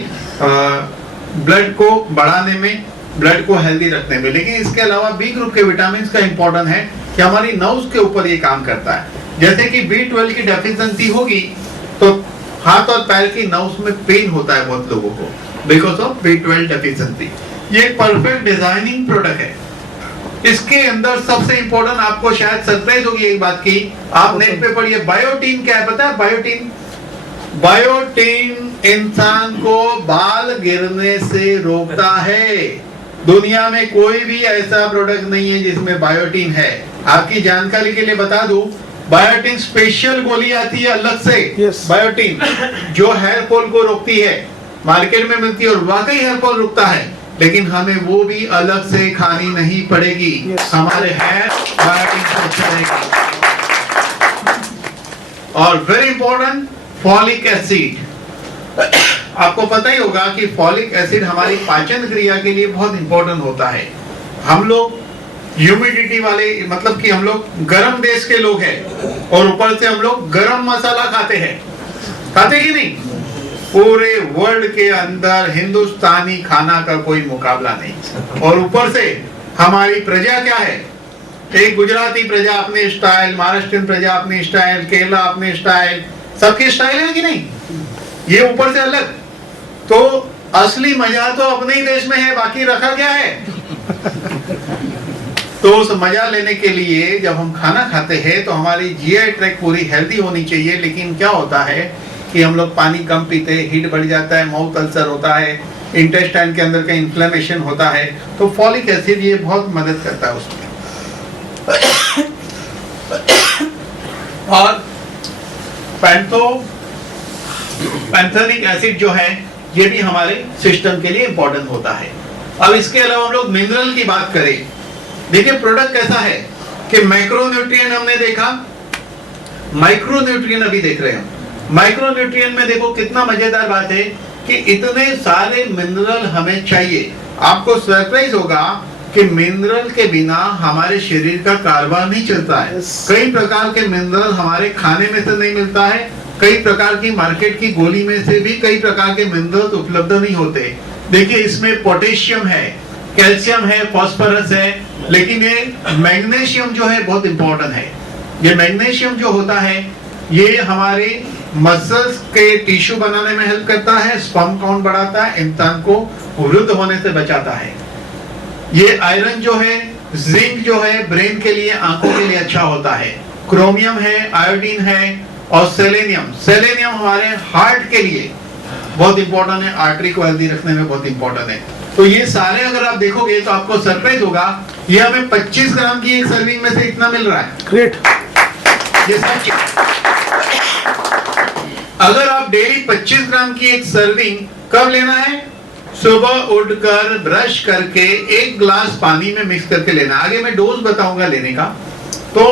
ब्लड को बढ़ाने में, ब्लड को हेल्दी रखने में। लेकिन इसके अलावा बी ग्रुप के विटामिन का इंपॉर्टेंट है कि हमारी नर्व्स के ऊपर ये काम करता है। जैसे कि B12 की डेफिशिएंसी होगी तो हाथ और पैर की नर्व्स में पेन होता है बहुत लोगों को, बिकॉज ऑफ B12 डेफिशिएंसी। ये परफेक्ट डिजाइनिंग प्रोडक्ट है। इसके अंदर सबसे इंपॉर्टेंट, आपको शायद सरप्राइज होगी एक बात की, आप नेट पे पढ़िए बायोटीन क्या है पता है? बायोटीन, बायोटीन इंसान को बाल गिरने से रोकता है। दुनिया में कोई भी ऐसा प्रोडक्ट नहीं है जिसमें बायोटीन है। आपकी जानकारी के लिए बता दूं, बायोटीन स्पेशल गोली आती है अलग से। बायोटीन जो हेयर फॉल को रोकती है, मार्केट में मिलती है और वाकई हेयर फॉल रुकता है, लेकिन हमें वो भी अलग से खानी नहीं पड़ेगी। हमारे हेयर बायोटीन से अच्छा रहेगा। और वेरी इंपॉर्टेंट, फॉलिक एसिड। आपको पता ही होगा कि फॉलिक एसिड हमारी पाचन क्रिया के लिए बहुत इंपॉर्टेंट होता है। हम लोग ह्यूमिडिटी वाले, मतलब कि हम लोग गर्म देश के लोग हैं और ऊपर से हम लोग गरम मसाला खाते हैं, खाते कि नहीं? पूरे वर्ल्ड के अंदर हिंदुस्तानी खाना का कोई मुकाबला नहीं। और ऊपर से हमारी प्रजा क्या है? एक गुजराती प्रजा अपने स्टाइल, महाराष्ट्रियन प्रजा अपनी स्टाइल, केरला अपने स्टाइल, सबकी स्टाइल है कि नहीं? ये ऊपर से अलग। तो असली मजा तो अपने ही देश में है, बाकी रखा क्या है? तो उस मजा लेने के लिए जब हम खाना खाते हैं तो हमारी जीआई ट्रैक्ट पूरी हेल्दी होनी चाहिए। लेकिन क्या होता है कि हम लोग पानी कम पीते हैं, हीट बढ़ जाता है, माउथ अल्सर होता है, इंटेस्टाइन के अंदर का इन्फ्लेमेशन होता है। तो फॉलिक एसिड ये बहुत मदद करता है उसमें। और पैंथेनिक एसिड जो है ये भी हमारे सिस्टम के लिए इंपॉर्टेंट होता है। अब इसके अलावा हम लोग मिनरल की बात करें, देखिए प्रोडक्ट कैसा है कि मैक्रोन्यूट्रिएंट हमने देखा, माइक्रोन्यूट्रिएंट अभी देख रहे हैं। माइक्रोन्यूट्रिएंट में देखो कितना मजेदार बात है कि इतने सारे मिनरल हमें चाहिए। आपको सरप्राइज होगा कि मिनरल के बिना हमारे शरीर का कारोबार नहीं चलता है। कई प्रकार के मिनरल हमारे खाने में से नहीं मिलता है, कई प्रकार की मार्केट की गोली में से भी कई प्रकार के मिनरल्स उपलब्ध नहीं होते। देखिए इसमें पोटेशियम है, कैल्शियम है, फास्फोरस है, लेकिन ये मैग्नीशियम जो है बहुत इंपॉर्टेंट है। ये मैग्नीशियम जो होता है ये हमारे मसल्स के टिश्यू बनाने में हेल्प करता है, स्पर्म काउंट बढ़ाता है, इंसान को वृद्ध होने से बचाता है। ये आयरन जो है, जिंक जो है ब्रेन के लिए, आंखों के लिए अच्छा होता है। क्रोमियम है, आयोडीन है और सेलेनियम। सेलेनियम हमारे हार्ट के लिए बहुत इंपॉर्टेंट है, आर्टरी को हेल्दी रखने में बहुत इंपॉर्टेंट है। तो ये सारे अगर आप देखोगे तो आपको सरप्राइज होगा, ये हमें 25 ग्राम की एक सर्विंग में से इतना मिल रहा है। ग्रेट। ये सच है। अगर आप डेली 25 ग्राम की एक सर्विंग कब लेना है? सुबह उठकर ब्रश करके 1 ग्लास पानी में मिक्स करके लेना। आगे मैं डोज बताऊंगा लेने का। तो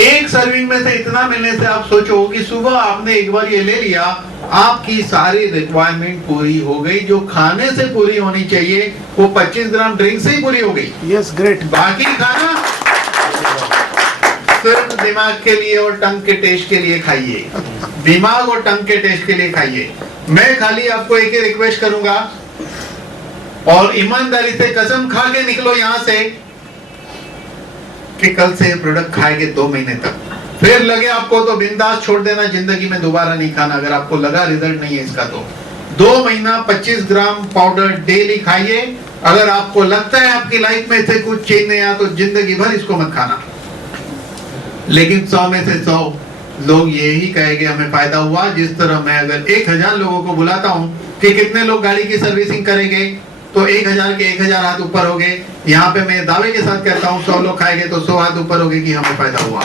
एक सर्विंग में से इतना मिलने से आप सोचो कि सुबह आपने एक बार ये ले लिया, आपकी सारी रिक्वायरमेंट पूरी हो गई। जो खाने से पूरी होनी चाहिए वो 25 ग्राम ड्रिंक से ही पूरी हो गई। Yes, great. बाकी खाना सिर्फ दिमाग के लिए और टंग के टेस्ट के लिए खाइए। दिमाग और टंग के टेस्ट के लिए खाइए। मैं खाली आपको एक ही रिक्वेस्ट करूंगा और ईमानदारी से कसम खा के निकलो यहां से कि कल से प्रोडक्ट खाएंगे 2 महीने तक। फिर लगे आपको तो बिंदास छोड़ देना, जिंदगी में दोबारा नहीं खाना। अगर आपको लगा रिजल्ट नहीं है इसका तो 2 महीना 25 ग्राम पाउडर डेली खाइए। अगर आपको लगता है आपकी लाइफ में से कुछ चेंज नहीं आया तो जिंदगी भर इसको मत खाना। लेकिन 100 में से 100 लोग यही कहेंगे हमें फायदा हुआ। जिस तरह मैं अगर 1000 लोगों को बुलाता हूं कि कितने लोग गाड़ी की सर्विसिंग करेंगे तो 1000 के 1000 हाथ ऊपर हो गए। यहाँ पे मैं दावे के साथ कहता हूँ 100 लोग खाएंगे तो 100 हाथ ऊपर हो गए कि हमें फायदा हुआ।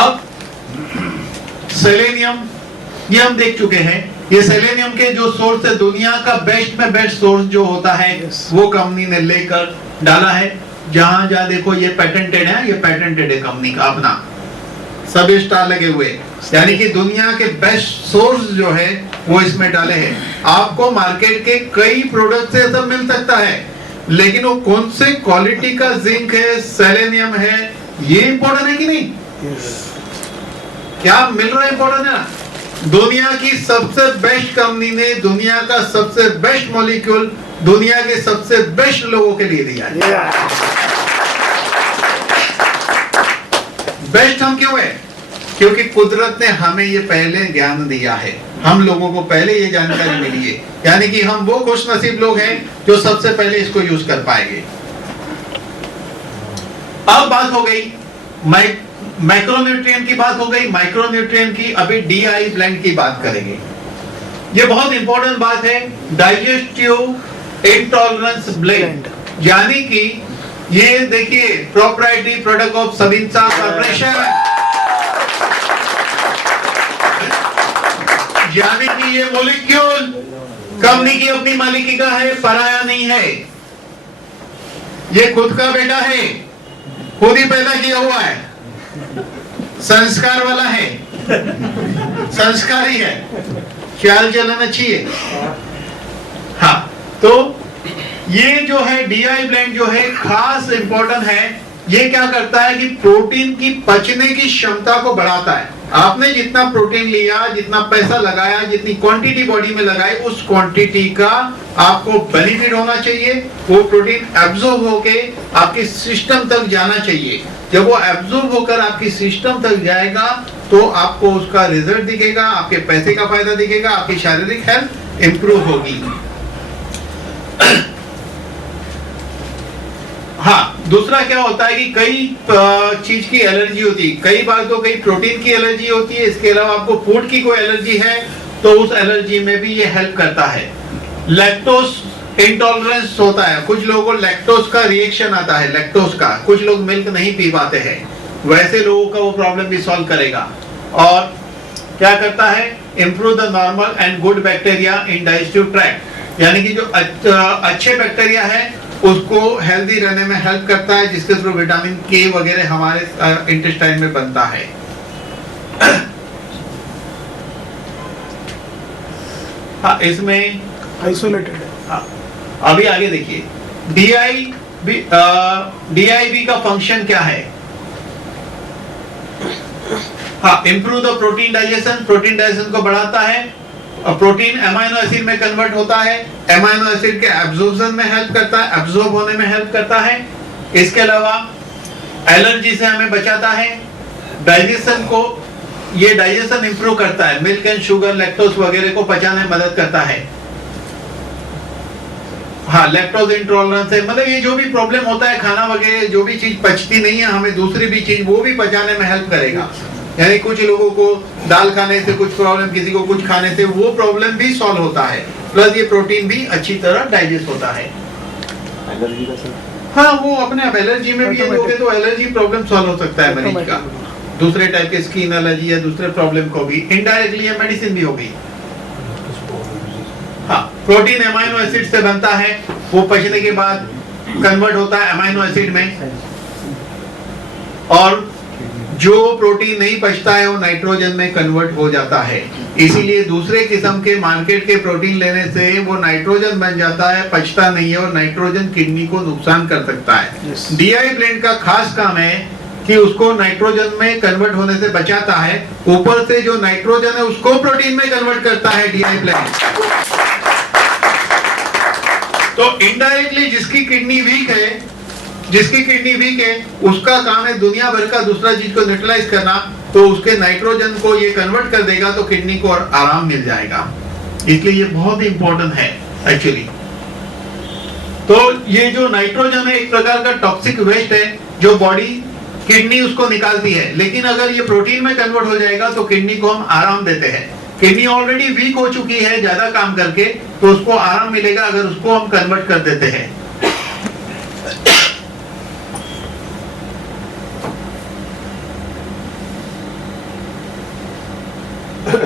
अब सेलेनियम ये हम देख चुके हैं। ये सेलेनियम के जो सोर्स है, दुनिया का बेस्ट में बेस्ट सोर्स जो होता है वो कंपनी ने लेकर डाला है। जहां जहां देखो ये पेटेंटेड है, ये पेटेंटेड है कंपनी का अपना, सब स्टार लगे हुए, यानी कि दुनिया के बेस्ट सोर्स जो है वो इसमें डाले हैं। आपको मार्केट के कई प्रोडक्ट से सब मिल सकता है, लेकिन वो कौन से क्वालिटी का जिंक है, सेलेनियम है, ये इंपॉर्टेंट है कि नहीं? क्या मिल रहा है इंपॉर्टेंट है ना। दुनिया की सबसे बेस्ट कंपनी ने दुनिया का सबसे बेस्ट मॉलिक्यूल दुनिया के सबसे बेस्ट लोगों के लिए दिया है। बेस्ट हम क्यों है? क्योंकि कुदरत ने हमें ये पहले ज्ञान दिया है, हम लोगों को पहले ये जानकारी मिली है, यानी कि हम वो खुशनसीब लोग हैं जो सबसे पहले इसको यूज कर पाएंगे। अब बात हो गई माइक्रोन्यूट्रिएंट की बात हो गई, माइक्रोन्यूट्रिएंट की। अभी डीआई ब्लेंड की बात करेंगे। ये बहुत इंपॉर्टेंट बात है, डाइजेस्टिव इंटॉलरेंस ब्लेंड, यानी कि ये देखिए प्रोप्राइटरी प्रोडक्ट ऑफ सबिंसा कॉर्पोरेशन, यानी कि ये मॉलिक्यूल कंपनी की अपनी मालिकी का है, पराया नहीं है। ये खुद का बेटा है, खुद ही पैदा किया हुआ है, संस्कार वाला है, संस्कारी है, ख्याल चलाना चाहिए। हाँ, तो ये जो है डीआई ब्लेंड जो है खास इंपॉर्टेंट है। ये क्या करता है कि प्रोटीन की पचने की क्षमता को बढ़ाता है। आपने जितना प्रोटीन लिया, जितना पैसा लगाया, जितनी क्वांटिटी बॉडी में लगाई, उस क्वांटिटी का आपको बेनिफिट होना चाहिए। वो प्रोटीन एब्जॉर्ब होके आपके सिस्टम तक जाना चाहिए। जब वो एब्जॉर्ब होकर आपकी सिस्टम तक जाएगा तो आपको उसका रिजल्ट दिखेगा, आपके पैसे का फायदा दिखेगा, आपकी शारीरिक हेल्थ इंप्रूव होगी। हाँ, दूसरा क्या होता है कि कई चीज की एलर्जी होती है। कई बार तो कई प्रोटीन की एलर्जी होती है, इसके अलावा आपको फूड की कोई एलर्जी है तो उस एलर्जी में भी ये हेल्प करता है। लैक्टोज इंटॉलरेंस होता है, कुछ लोगों को लैक्टोज का रिएक्शन आता है, लैक्टोज का। कुछ लोग मिल्क नहीं पी पाते हैं, वैसे लोगों का वो प्रॉब्लम भी सॉल्व करेगा। और क्या करता है, improve the normal and good bacteria in digestive tract, यानी कि जो अच्छे बैक्टीरिया है उसको हेल्दी रहने में हेल्प करता है, जिसके थ्रू विटामिन के वगैरह हमारे इंटेस्टाइन में बनता है। हाँ, इसमें आइसोलेटेड है। हाँ, अभी आगे देखिए DIB का फंक्शन क्या है? हाँ, improve the protein digestion, protein digestion को बढ़ाता है, प्रोटीन अमाइनो एसिड में कन्वर्ट होता है, अमाइनो एसिड के एब्जॉर्प्शन में हेल्प करता है, एब्जॉर्ब होने में हेल्प करता है। इसके अलावा एलर्जी से हमें बचाता है, डाइजेशन को, ये डाइजेशन इंप्रूव करता है, मिल्क एंड शुगर, लैक्टोज वगैरह को पचाने में मदद करता है। हाँ, लैक्टोज इंटॉलरेंस है, मतलब ये जो भी प्रॉब्लम होता है, खाना वगैरह जो भी चीज पचती नहीं है, हमें दूसरी भी चीज वो भी पचाने में हेल्प करेगा। यानी कुछ लोगों को दाल खाने से कुछ प्रॉब्लम, किसी को कुछ खाने से वो प्रॉब्लम भी सॉल्व होता है, प्लस ये प्रोटीन भी अच्छी तरह डाइजेस्ट होता है। एलर्जी का सर? हाँ, वो अपने आप एलर्जी में भी ये लोगे तो एलर्जी प्रॉब्लम सॉल्व हो सकता है मरीज का, दूसरे टाइप के स्किन एलर्जी या दूसरे प्रॉब्लम को भी इनडायरेक्टली ये मेडिसिन भी होगी। हाँ, प्रोटीन अमाइनो एसिड से बनता है, वो पचने के बाद कन्वर्ट होता है अमाइनो एसिड में, और जो प्रोटीन नहीं पचता है वो नाइट्रोजन में कन्वर्ट हो जाता है। इसीलिए दूसरे किस्म के मार्केट के प्रोटीन लेने से वो नाइट्रोजन बन जाता है, पचता नहीं है, और नाइट्रोजन किडनी को नुकसान कर सकता है। DI ब्लेंड का खास काम है कि उसको नाइट्रोजन में कन्वर्ट होने से बचाता है, ऊपर से जो नाइट्रोजन है उसको प्रोटीन में कन्वर्ट करता है DI ब्लेंड। तो इनडायरेक्टली जिसकी किडनी वीक है उसका काम है दुनिया भर का दूसरा चीज को न्यूट्रलाइज करना, तो उसके नाइट्रोजन को ये कन्वर्ट कर देगा तो किडनी को और आराम मिल जाएगा। इसलिए ये बहुत ही इंपॉर्टेंट है एक्चुअली। तो ये जो नाइट्रोजन है एक प्रकार का टॉक्सिक वेस्ट है जो बॉडी, किडनी उसको निकालती है, लेकिन अगर ये प्रोटीन में कन्वर्ट हो जाएगा तो किडनी को हम आराम देते हैं। किडनी ऑलरेडी वीक हो चुकी है ज्यादा काम करके, तो उसको आराम मिलेगा अगर उसको हम कन्वर्ट कर देते हैं।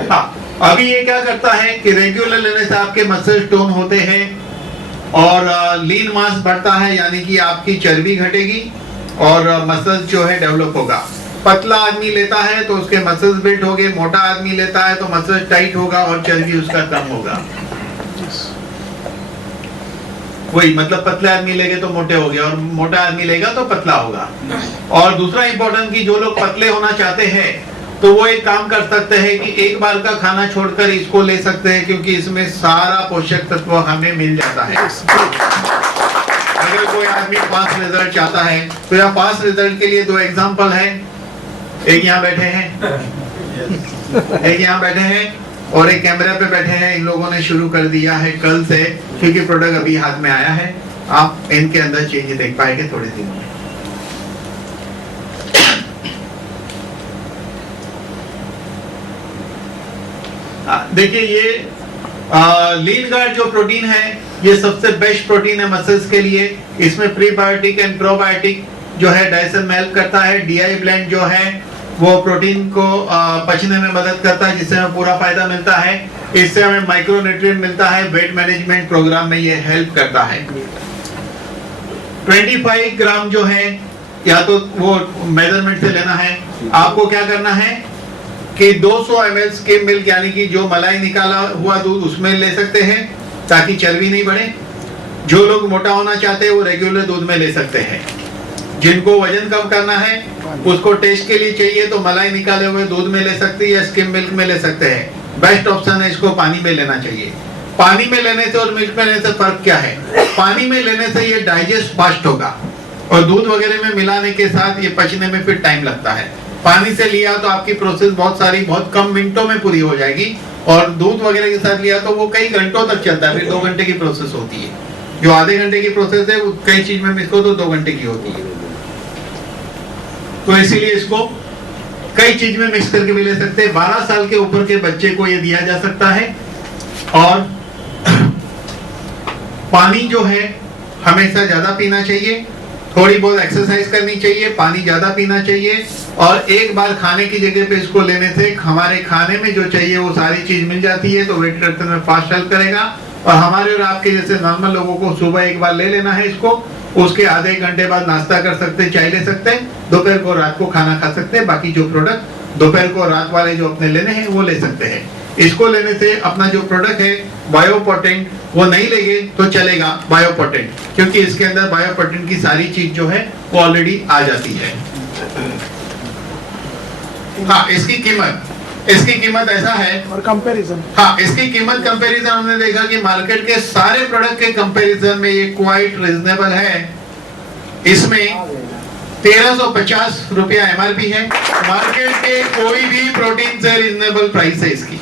हाँ, अभी ये क्या करता है कि रेगुलर लेने से आपके मसल टोन होते हैं और लीन मास बढ़ता है, यानी कि आपकी चर्बी घटेगी और मसल जो है डेवलप होगा। पतला आदमी लेता है तो उसके मसल्स बिल्ड होंगे, मोटा आदमी लेता है तो मसल टाइट होगा और चर्बी उसका कम होगा। वही मतलब पतले आदमी लेंगे तो मोटे हो गए और मोटा आदमी लेगा तो पतला होगा। और दूसरा इंपॉर्टेंट कि जो लोग पतले होना चाहते हैं तो वो एक काम कर सकते हैं कि एक बार का खाना छोड़कर इसको ले सकते हैं, क्योंकि इसमें सारा पोषक तत्व हमें मिल जाता है। अगर कोई आदमी फास्ट रिजल्ट चाहता है तो यहाँ फास्ट रिजल्ट के लिए दो एग्जांपल है, एक यहाँ बैठे हैं और एक कैमरा पे बैठे हैं। इन लोगों ने शुरू कर दिया है कल से, क्योंकि प्रोडक्ट अभी हाथ में आया है। आप इनके अंदर चेंज देख पाएंगे थोड़े दिनों में। देखिए ये लीन गार्ड जो प्रोटीन है ये सबसे बेस्ट प्रोटीन है मसल्स के लिए। इसमें प्रीबायोटिक एंड प्रोबायोटिक जो है डाइजेशन में हेल्प करता है। DI ब्लेंड जो है वो प्रोटीन को पचने में मदद करता है, जिससे हमें पूरा फायदा मिलता है। इससे हमें माइक्रोन्यूट्रिएंट मिलता है। वेट मैनेजमेंट प्रोग्राम में ये हेल्प करता है। 25 ग्राम जो है या तो वो मेजरमेंट से लेना है। आपको क्या करना है कि 200 ml स्किम मिल्क, यानी कि जो मलाई निकाला हुआ दूध, उसमें ले सकते हैं ताकि चर्बी नहीं बढ़े। जो लोग मोटा होना चाहते हैं वो रेगुलर दूध में ले सकते हैं। जिनको वजन कम करना है उसको टेस्ट के लिए चाहिए तो मलाई निकाले हुए दूध में ले सकते हैं या स्किम मिल्क में ले सकते हैं। बेस्ट ऑप्शन है इसको पानी में लेना चाहिए। पानी में लेने से और मिल्क में लेने से फर्क क्या है? पानी में लेने से ये डाइजेस्ट फास्ट होगा और दूध वगैरह में मिलाने के साथ ये पचने में फिर टाइम लगता है। पानी से लिया तो आपकी प्रोसेस बहुत कम मिनटों में पूरी हो जाएगी, और दूध वगैरह के साथ लिया तो वो कई घंटों तक चलता है, फिर 2 घंटे की प्रोसेस होती है। जो आधे घंटे की प्रोसेस है वो कई चीज में मिक्स हो तो 2 घंटे की होती है। तो इसीलिए इसको कई चीज में मिक्स करके भी ले सकते हैं। 12 साल के ऊपर के बच्चे को ये दिया जा सकता है। और पानी जो है हमेशा ज्यादा पीना चाहिए, थोड़ी बहुत एक्सरसाइज करनी चाहिए, पानी ज्यादा पीना चाहिए। और एक बार खाने की जगह पे इसको लेने से हमारे खाने में जो चाहिए वो सारी चीज मिल जाती है, तो वेट रिडक्शन में फास्ट हेल्प करेगा। और हमारे और आपके जैसे नॉर्मल लोगों को सुबह एक बार ले लेना है इसको, उसके आधे घंटे बाद नाश्ता कर सकते हैं, चाय ले सकते हैं, दोपहर को रात को खाना खा सकते हैं। बाकी जो प्रोडक्ट दोपहर को रात वाले जो अपने लेने हैं वो ले सकते हैं। इसको लेने से अपना जो प्रोडक्ट है बायोपोटेंट वो नहीं लेंगे तो चलेगा बायोपोटेंट, क्योंकि इसके अंदर बायोपोटेंट की सारी चीज जो है वो ऑलरेडी आ जाती है। हाँ, इसकी कीमत ऐसा है और कंपैरिजन। हाँ, इसकी कीमत कंपैरिजन हमने देखा कि मार्केट के सारे प्रोडक्ट के कंपैरिजन में ये क्वाइट रीजनेबल है। इसमें 1350 रुपया MRP है। मार्केट के कोई भी प्रोटीन से रीजनेबल प्राइस है इसकी।